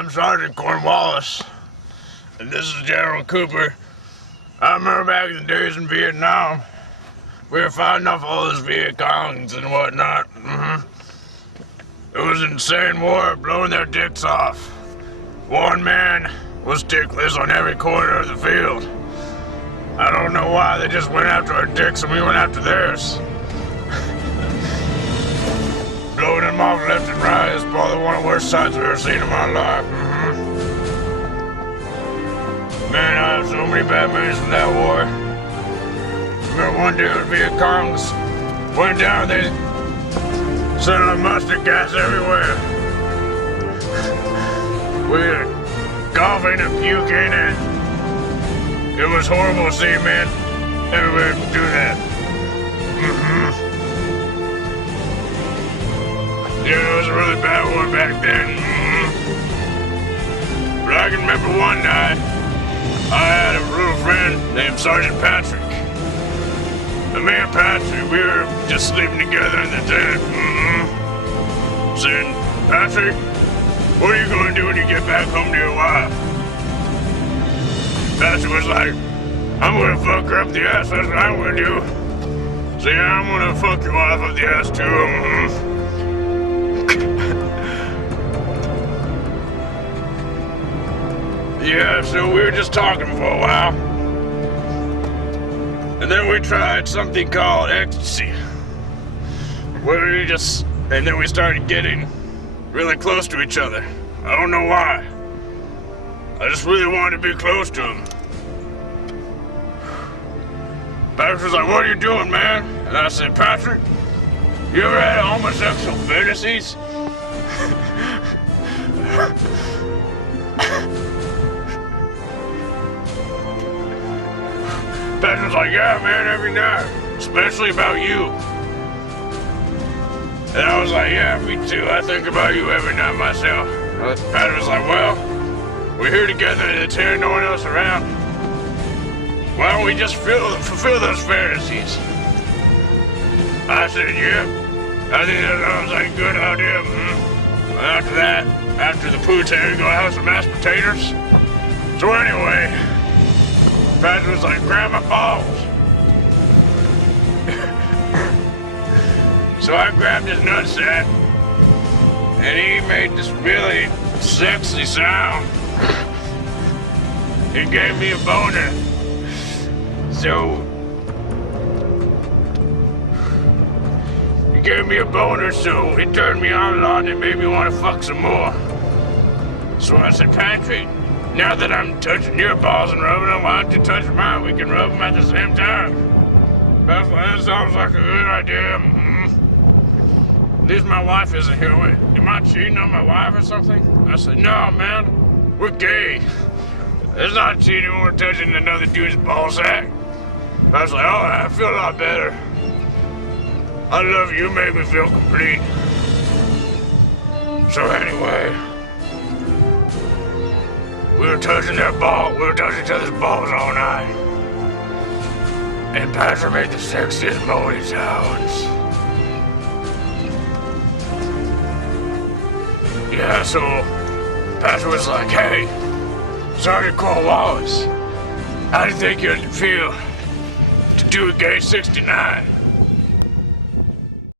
I'm Sergeant Cornwallis, and this is General Cooper. I remember back in the days in Vietnam, we were fighting off all those Viet Congs and whatnot. It was an insane war, blowing their dicks off. One man was dickless on every corner of the field. I don't know why, they just went after our dicks and we went after theirs. Blowing them off left and right is probably one of the worst sights I've ever seen in my life. Man, I have so many bad memories from that war. Remember one day the Viet Congs went down, they set on mustard gas everywhere. We were coughing and puking, and it was horrible to see, man. Everybody do that. Yeah, it was a really bad war back then. But I can remember one night, I had a little friend named Sergeant Patrick. And me and Patrick, we were just sleeping together in the tent. Saying, Patrick, what are you going to do when you get back home to your wife? Patrick was like, I'm going to fuck her up the ass, that's what I'm going to do. So yeah, I'm going to fuck your wife up the ass too. Yeah, so we were just talking for a while. And then we tried something called ecstasy. And then we started getting really close to each other. I don't know why. I just really wanted to be close to him. Patrick was like, what are you doing, man? And I said, Patrick, you ever had homosexual fantasies? Patrick was like, yeah, man, every night, especially about you. And I was like, yeah, me too. I think about you every night myself. Patrick was like, well, we're here together in the tent, no one else around. Why don't we just fulfill those fantasies? I said, yeah, I think that sounds like a good idea. And after that, after the poutine, we go have some mashed potatoes. So anyway, Patrick was like, grab my balls. So I grabbed his nutsack, and he made this really sexy sound. He gave me a boner. So he gave me a boner, so it turned me on a lot and it made me want to fuck some more. So I said, Patrick, now that I'm touching your balls and rubbing them, why don't you touch mine? We can rub them at the same time. That sounds like a good idea. At least my wife isn't here. Wait, am I cheating on my wife or something? I said, no, man, we're gay. It's not cheating when we're touching another dude's ballsack. I was like, oh, I feel a lot better. I love you, made me feel complete. So anyway, we were touching each other's balls all night. And Patrick made the sexiest moaning sounds. Yeah, so Patrick was like, hey, Sergeant Cornwallis, how do you think you'd feel to do a gay 69?